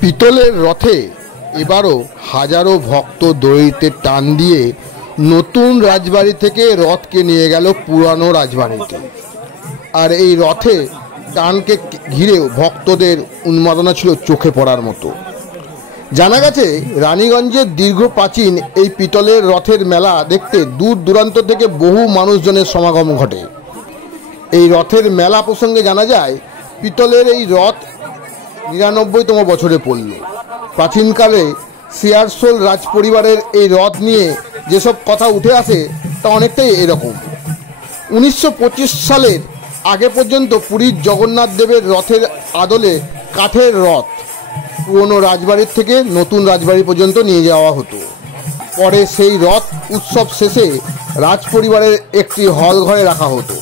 পিতলের রথে এবারও হাজারো ভক্ত দড়িতে টান দিয়ে নতুন রাজবাড়ি থেকে রথকে নিয়ে গেল পুরানো রাজবাড়িতে। আর এই রথে টানকে ঘিরেও ভক্তদের উন্মাদনা ছিল চোখে পড়ার মতো। জানা গেছে রানীগঞ্জের দীর্ঘ প্রাচীন এই পিতলের রথের মেলা দেখতে দূর দূরান্ত থেকে বহু মানুষজনের সমাগম ঘটে। এই রথের মেলা প্রসঙ্গে জানা যায়, পিতলের এই রথ ৯৯তম বছরে পড়ল। প্রাচীনকালে সিয়ারসোল রাজপরিবারের এই রথ নিয়ে যেসব কথা উঠে আসে তা অনেকটাই এরকম। ১৯২৫ সালের আগে পর্যন্ত পুরীর জগন্নাথ দেবের রথের আদলে কাঠের রথ পুরনো রাজবাড়ির থেকে নতুন রাজবাড়ি পর্যন্ত নিয়ে যাওয়া হতো। পরে সেই রথ উৎসব শেষে রাজপরিবারের একটি হল ঘরে রাখা হতো।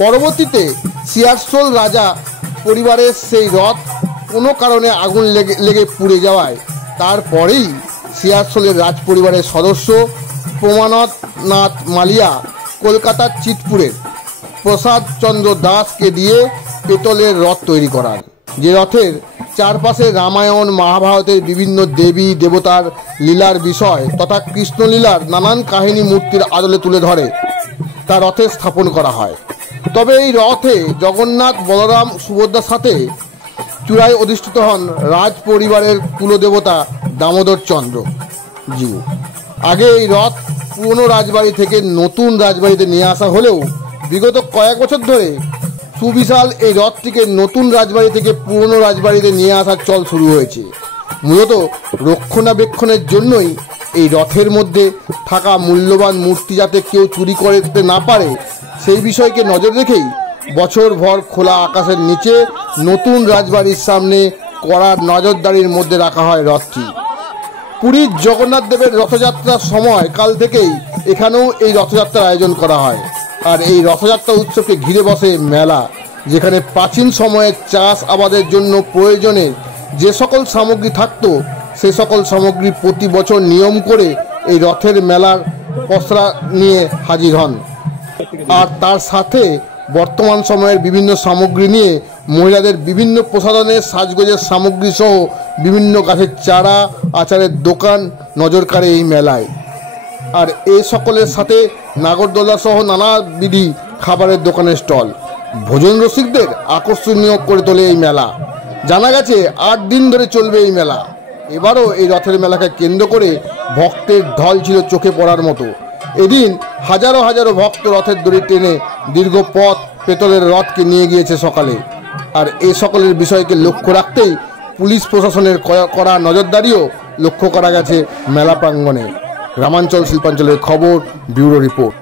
পরবর্তীতে সিয়ারসোল রাজা পরিবারের সেই রথ কোনো কারণে আগুন লেগে পুড়ে যাওয়ায় তারপরেই সিয়ারসোলের রাজপরিবারের সদস্য প্রমাণনাথ মালিয়া কলকাতার চিতপুরের প্রসাদ চন্দ্র দাসকে দিয়ে পিতলের রথ তৈরি করান, যে রথের চারপাশে রামায়ণ মহাভারতের বিভিন্ন দেবী দেবতার লীলার বিষয় তথা কৃষ্ণলীলার নানান কাহিনী মূর্তির আদলে তুলে ধরে তা রথে স্থাপন করা হয়। তবে এই রথে জগন্নাথ, বলরাম, সুভদ্রার সাথে চূড়ায় অধিষ্ঠিত হন রাজ পরিবারের কুলদেবতা দামোদর চন্দ্র জিউ। আগে এই রথ পুরনো রাজবাড়ি থেকে নতুন রাজবাড়িতে নিয়ে আসা হলেও বিগত কয়েক বছর ধরে সুবিশাল এই রথটিকে নতুন রাজবাড়ি থেকে পুরনো রাজবাড়িতে নিয়ে আসার চল শুরু হয়েছে। মূলত রক্ষণাবেক্ষণের জন্যই এই রথের মধ্যে থাকা মূল্যবান মূর্তি যাতে কেউ চুরি করতে না পারে সেই বিষয়কে নজর রেখেই বছরভর খোলা আকাশের নিচে নতুন রাজবাড়ির সামনে কড়া নজরদারির মধ্যে রাখা হয় রথটি। পুরীর জগন্নাথ দেবের রথযাত্রার সময় কাল থেকেই এখানেও এই রথযাত্রার আয়োজন করা হয়। আর এই রথযাত্রা উৎসবকে ঘিরে বসে মেলা, যেখানে প্রাচীন সময়ের চাষ আবাদের জন্য প্রয়োজনে যে সকল সামগ্রী থাকতো সে সকল সামগ্রী প্রতি বছর নিয়ম করে এই রথের মেলার পসরা নিয়ে হাজির হন। আর তার সাথে বর্তমান সময়ের বিভিন্ন সামগ্রী নিয়ে মহিলাদের বিভিন্ন প্রসাধনের সাজগোজের সামগ্রী সহ বিভিন্ন গাছের চারা, আচারের দোকান নজর কাড়ে এই মেলায়। আর এই সকলের সাথে নাগরদোলা সহ নানাবিধি খাবারের দোকানের স্টল ভোজন রসিকদের আকর্ষণীয় করে তোলে এই মেলা। জানা গেছে ৮ দিন ধরে চলবে এই মেলা। এবারও এই রথের মেলাকে কেন্দ্র করে ভক্তের ঢল ছিল চোখে পড়ার মতো। এদিন হাজারো হাজারো ভক্ত রথের দড়ি টেনে দীর্ঘ পথ পিতলের রথকে নিয়ে গিয়েছে সকালে। আর এই সকলের বিষয়কে লক্ষ্য রাখতেই পুলিশ প্রশাসনের কড়া নজরদারিও লক্ষ্য করা গেছে মেলা প্রাঙ্গণে। গ্রামাঞ্চল শিল্পাঞ্চলের খবর, ব্যুরো রিপোর্ট।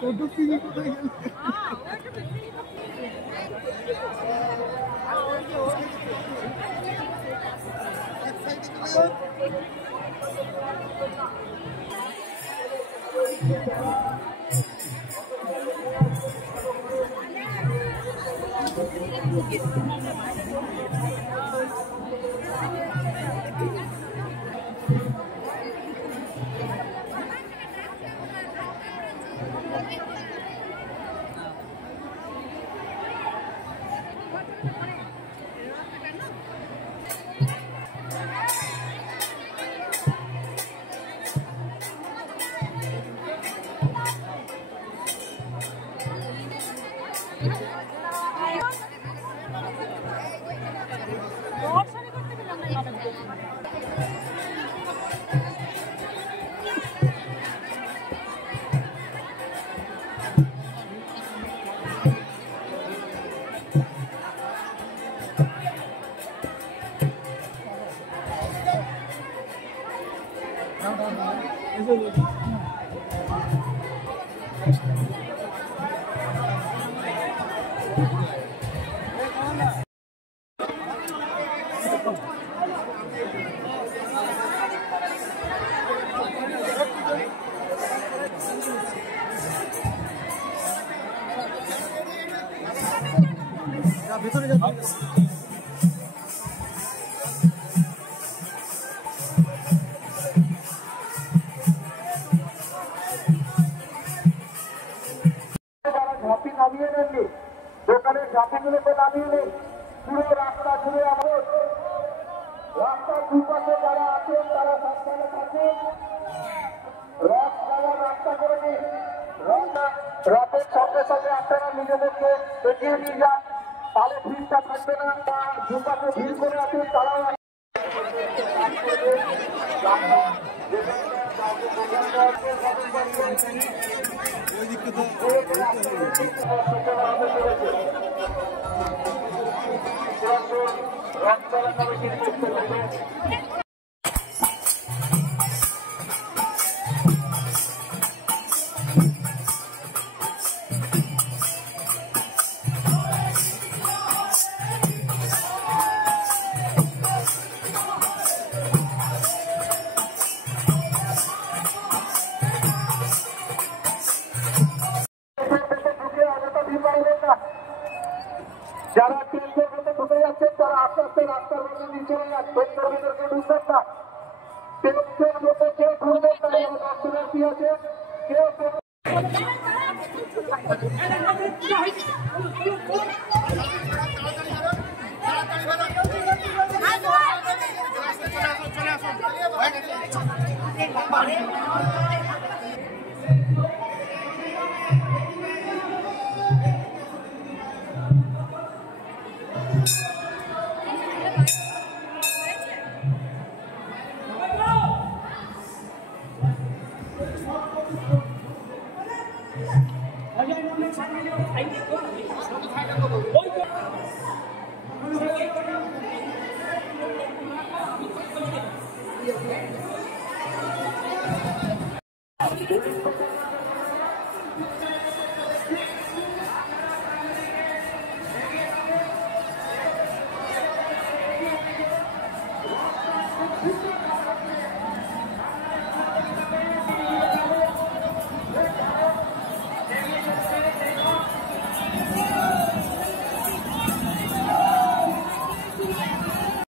ছোট পিঙ্কি কোথায় গেল? ভিতরে যাও। ঝাঁপি নামিয়ে নেননি, দোকানের ঝাঁপিগুলোকে নামিয়ে নেন। পুরো রাস্তা জুড়ে আমাদের রাস্তার দুপাশে যারা আছেন তারা সাবধানে থাকুন। রথ যাওয়ার রাস্তা করে নিন। রথের সঙ্গে সঙ্গে আপনারা নিজেদেরকে এগিয়ে নিয়ে যান, তাহলে ভিড়টা থাকবে না। বা দুপাশে ভিড় করে আছেন তারাও যারা ট্রেনের মধ্যে ঢুকে যাচ্ছেন তারা আস্তে আস্তে রাস্তার মধ্যে নিয়ে চলে যান। ট্রেনের ভিতরকে ঢুকবেন না, ট্রেনের মধ্যে কেউ ঢুকবেন না। দর্শনার্থী আছে কেউ